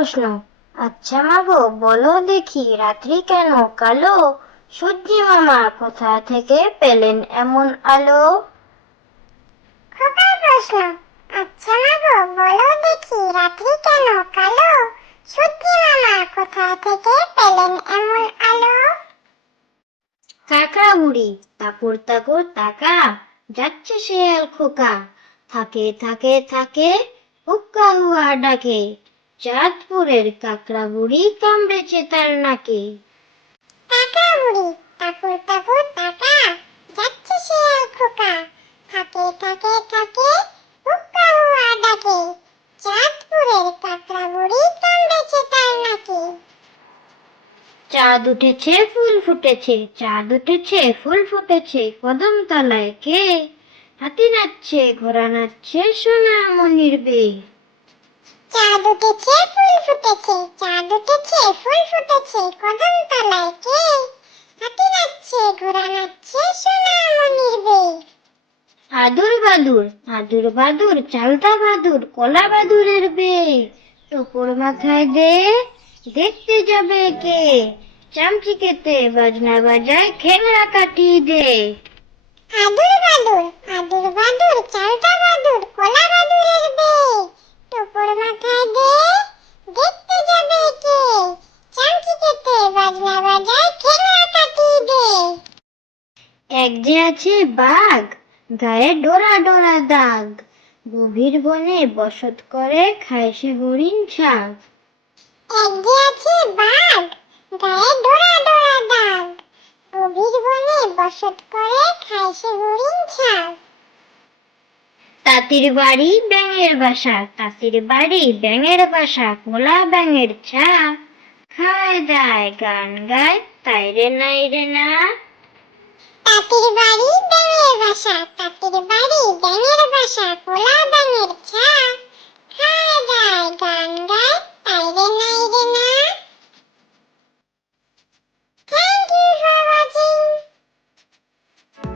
প্রশ্ন। আচ্ছা মাগো, বলো দেখি রাত্রি কেন কালো? সূর্যি মামা কোথা থেকে পেলেন এমন আলো? খোকার প্রশ্ন। আচ্ছা মাগো, বলো দেখি রাত্রি কেন কালো? সূর্যি মামা কোথা থেকে পেলেন এমন আলো? কাকড়া বুড়ি তাকুর তাকুর তাকা, যাচ্ছে শেয়াল খোকা, থাকে থাকে থাকে, হুক্কা হুয়া ডাকে, চাঁদপুরের কাকড়া বুড়ি কামড়েছে তার নাকে। কাকড়া বুড়ি তাকুর তাকুর তাকা, যাচ্ছে শিয়াল খোকা, থাকে থাকে থাকে, হুক্কা হুয়া ডাকে, চাঁদপুরের কাকড়া বুড়ি কামড়েছে তার নাকি। চাঁদ উঠেছে ফুল ফুটেছে, চাঁদ উঠেছে ফুল ফুটেছে, কদম তলায় কে? হাতি নাচছে ঘোড়া নাচছে, সোনা মনির বে। চাঁদ উঠেছে ফুল ফুটেছে, চাঁদ উঠেছে ফুল ফুটেছে, কদম তলায় কে? হাতি নাচছে ঘোড়া নাচছে, সোনা মনির বে। আদুর বাদুর আদুর বাদুর, চালতা বাদুর, কলা বাদুরের বে। টুকুর মাথায় দে, দেখতে যাবে কে? চামচিকেতে বাজনা বাজায়, খেলনা কাটিয়ে দে। আদুর বাদুর আদুর বাদুর, চালতা বাদুর, কলা বাদুরের বে। টুকুর মাথায় দে, দেখতে যাবে কে? চামচিকেতে বাজনা বাজায়, খেলনা কাটিয়ে দে। এক যে আছে বাঘ, গায়ে ডোরা ডোরা দাগ, গভীর বনে বসত করে, খায় সে হরিণ শাক। এক যে আছে বাঘ, গায়ে ডোরা ডোরা দাগ, গভীর বনে বসত করে, খায় সে হরিণ ছাগ। তাঁতির বাড়ি ব্যাঙের বাসা, তাঁতির বাড়ি ব্যাঙের বাসা, কোলা ব্যাঙের ছা, খায় দায় গান গায়, তাই রে নাই রে না। তাঁতির বাড়ি